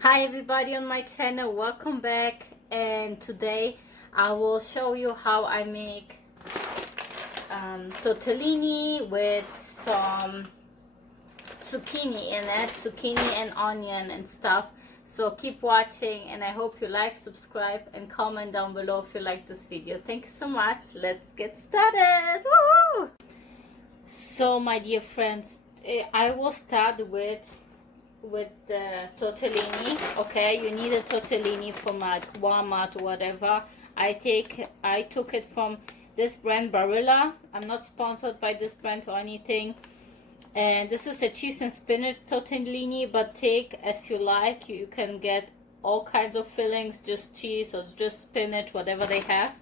Hi everybody on my channel, welcome back, and today I will show you how I make tortellini with some zucchini in it, zucchini and onion and stuff. So keep watching, and I hope you like, subscribe and comment down below if you like this video. Thank you so much. Let's get started. Woohoo! So my dear friends, I will start with the tortellini. Okay, you need a tortellini from like Walmart or whatever. I took it from this brand, Barilla. I'm not sponsored by this brand or anything, and this is a cheese and spinach tortellini, but take as you like. You can get all kinds of fillings, just cheese or just spinach, whatever they have.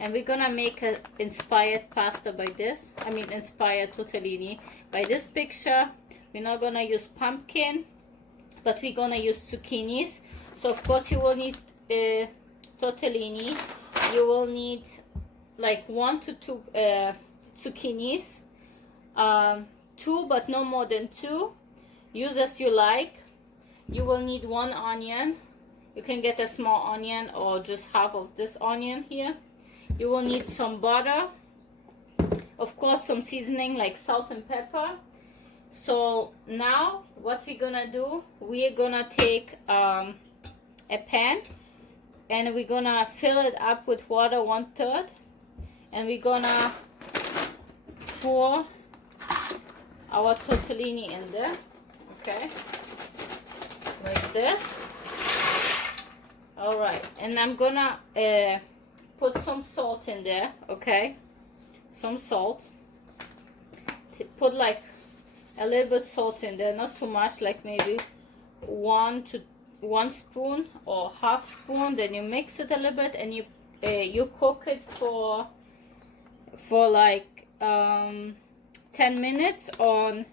And we're gonna make an inspired pasta by this, inspired tortellini by this picture. We're not gonna use pumpkin, but we're gonna use zucchinis. So of course you will need tortellini. You will need like 1 to 2 zucchinis, 2 but no more than 2. Use as you like. You will need 1 onion. You can get a small onion or just half of this onion here. You will need some butter, of course some seasoning like salt and pepper. So now what we're gonna do, we're gonna take a pan and we're gonna fill it up with water 1/3, and we're gonna pour our tortellini in there, okay, like this. All right, and I'm gonna put some salt in there, okay, some salt. Put like a little bit salt in there, not too much, like maybe 1 spoon or half spoon. Then you mix it a little bit, and you cook it for like 10 minutes on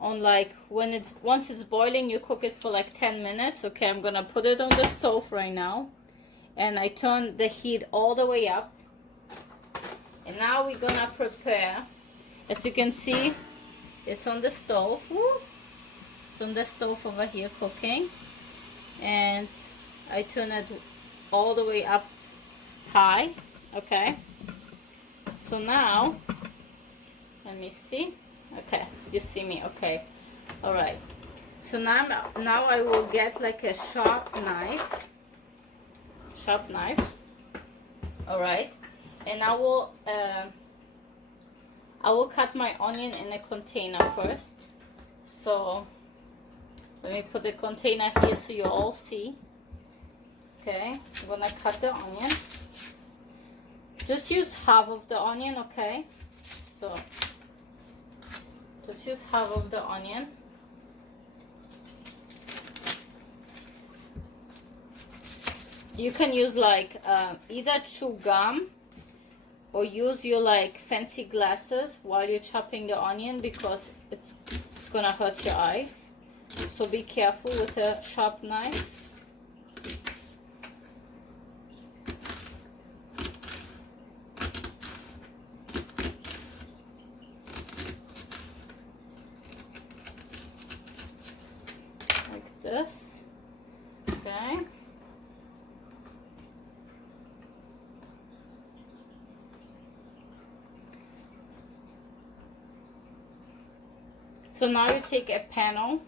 like once it's boiling, you cook it for like 10 minutes. Okay, I'm gonna put it on the stove right now, and I turn the heat all the way up, and now we're gonna prepare. As you can see, it's on the stove. Woo! It's on the stove over here cooking, and I turn it all the way up high. Okay, so now let me see. Okay, you see me. Okay, all right. So now I will get like a sharp knife. All right, and I will cut my onion in a container first. So let me put the container here so you all see. Okay, I'm gonna cut the onion. Just use half of the onion, okay? So just use half of the onion. You can use like either chew gum or use your like fancy glasses while you're chopping the onion, because it's gonna hurt your eyes. So be careful with a sharp knife. Like this. Okay. So now you take a panel,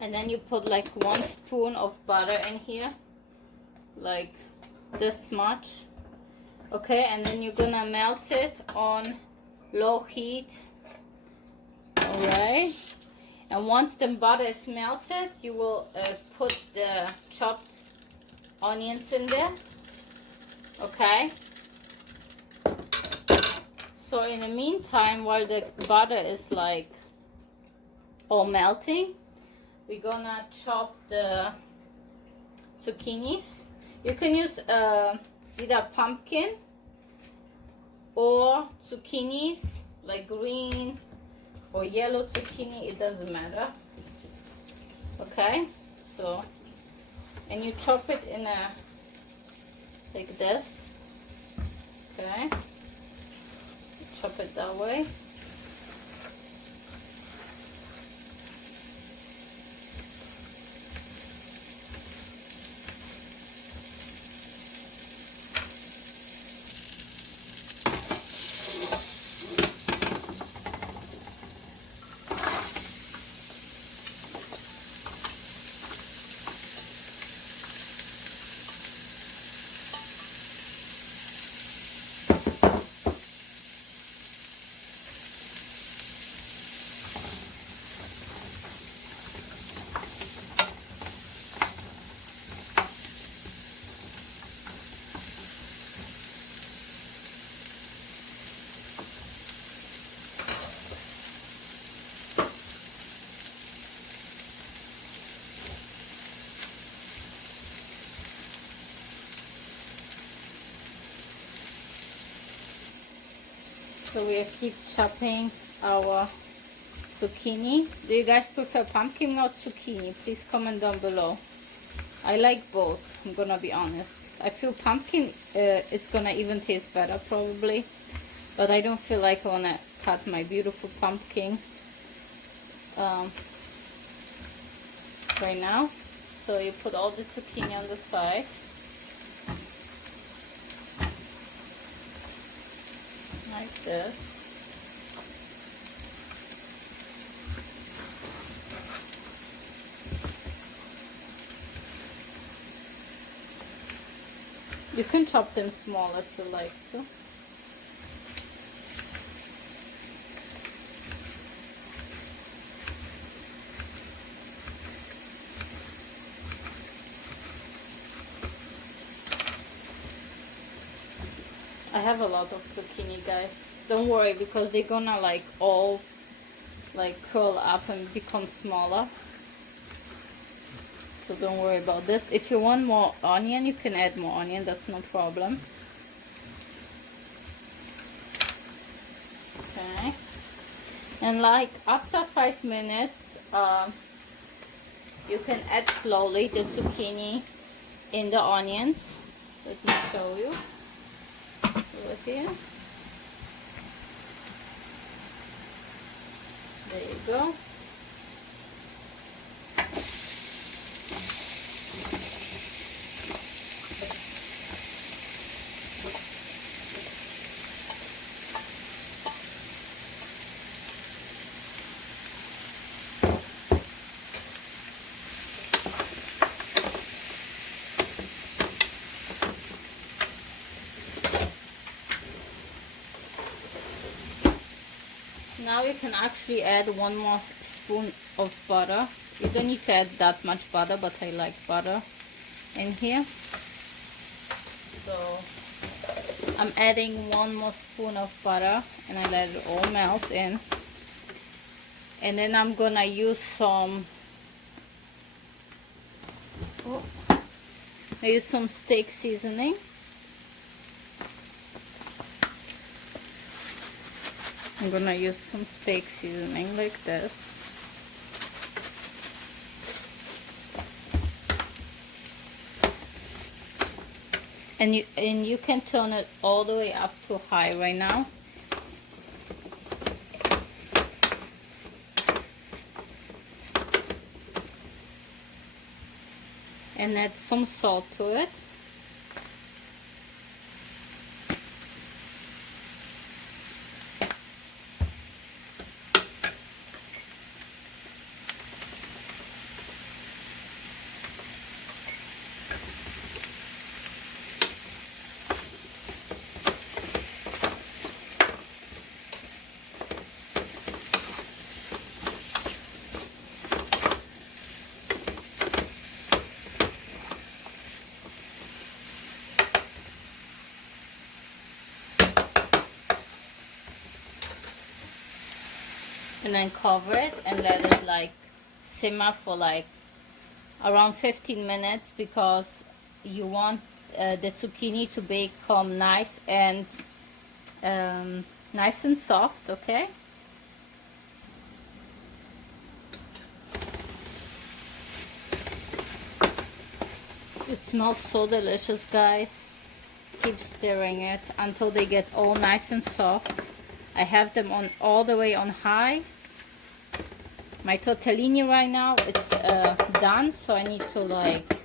and then you put like 1 spoon of butter in here, like this much, okay, and then you're gonna melt it on low heat. All right, and once the butter is melted, you will put the chopped onions in there, okay. So in the meantime, while the butter is like all melting, we're gonna chop the zucchinis. You can use either pumpkin or zucchinis, like green or yellow zucchini, it doesn't matter. Okay, so, and you chop it in a like this. Okay, chop it that way. So we keep chopping our zucchini. Do you guys prefer pumpkin or zucchini? Please comment down below. I like both, I'm gonna be honest. I feel pumpkin it's gonna even taste better probably, but I don't feel like I wanna cut my beautiful pumpkin right now. So you put all the zucchini on the side. Like this. You can chop them small if you like to. I have a lot of zucchini, guys. Don't worry, because they're gonna like all like curl up and become smaller. So don't worry about this. If you want more onion, you can add more onion, that's no problem. Okay. And like after 5 minutes, you can add slowly the zucchini in the onions. Let me show you. Over here. There you go. Now you can actually add 1 more spoon of butter. You don't need to add that much butter, but I like butter in here. So I'm adding 1 more spoon of butter and I let it all melt in. And then I'm gonna use some steak seasoning. I'm gonna use some steak seasoning like this. And you can turn it all the way up to high right now. And add some salt to it. And then cover it and let it like simmer for like around 15 minutes, because you want the zucchini to become nice and soft. Okay. It smells so delicious, guys. Keep stirring it until they get all nice and soft. I have them on all the way on high. My tortellini right now, it's done, so I need to like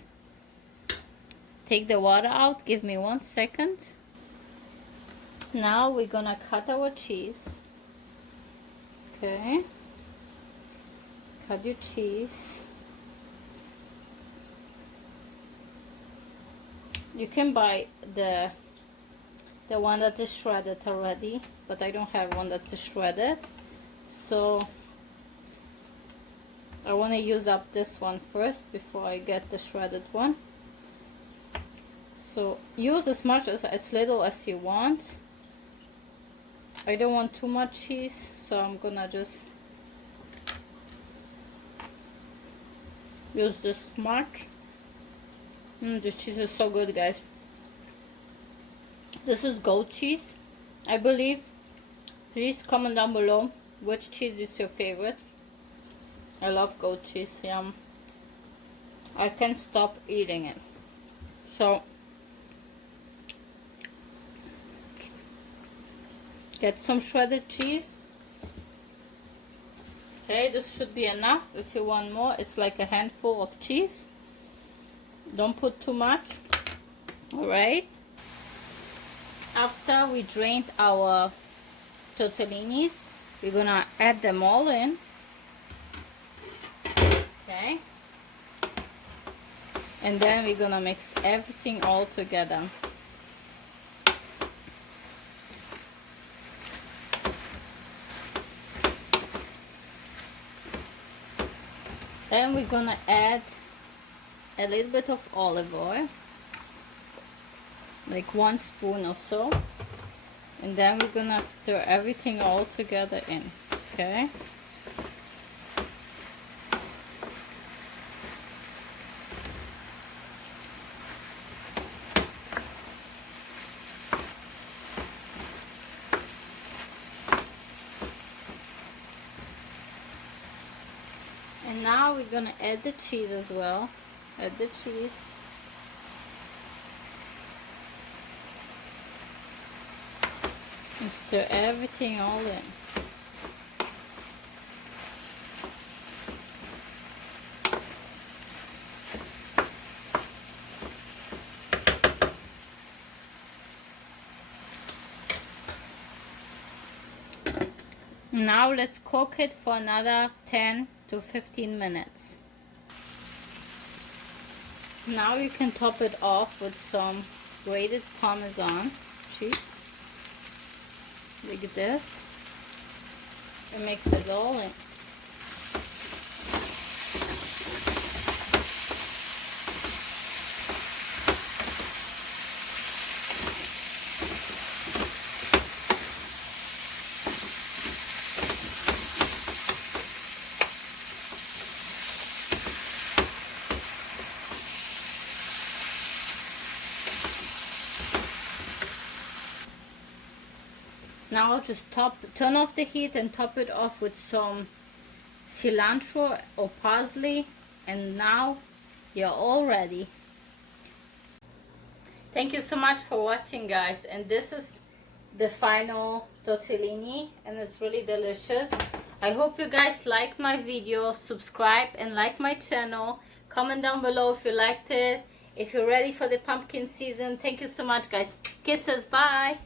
take the water out. Give me 1 second. Now we're gonna cut our cheese. Okay. Cut your cheese. You can buy the one that is shredded already, but I don't have one that is shredded, so I want to use up this one first before I get the shredded one. So use as little as you want. I don't want too much cheese, so I'm gonna just use this much. This cheese is so good, guys. This is goat cheese, I believe. Please comment down below which cheese is your favorite. I love goat cheese, yum. I can't stop eating it. So get some shredded cheese. Okay, this should be enough. If you want more, it's like a handful of cheese. Don't put too much. Alright. After we drained our tortellinis, we're gonna add them all in. Okay. And then we're gonna mix everything all together. Then we're gonna add a little bit of olive oil, like 1 spoon or so, and then we're gonna stir everything all together in. Okay. And now we're gonna add the cheese as well. Add the cheese. And stir everything all in. Now let's cook it for another 10 to 15 minutes. Now you can top it off with some grated Parmesan cheese, like this, and mix it all in. Now I'll just turn off the heat and top it off with some cilantro or parsley, and now you're all ready. Thank you so much for watching, guys, and this is the final tortellini, and it's really delicious. I hope you guys liked my video. Subscribe and like my channel. Comment down below if you liked it, if you're ready for the pumpkin season. Thank you so much, guys. Kisses. Bye.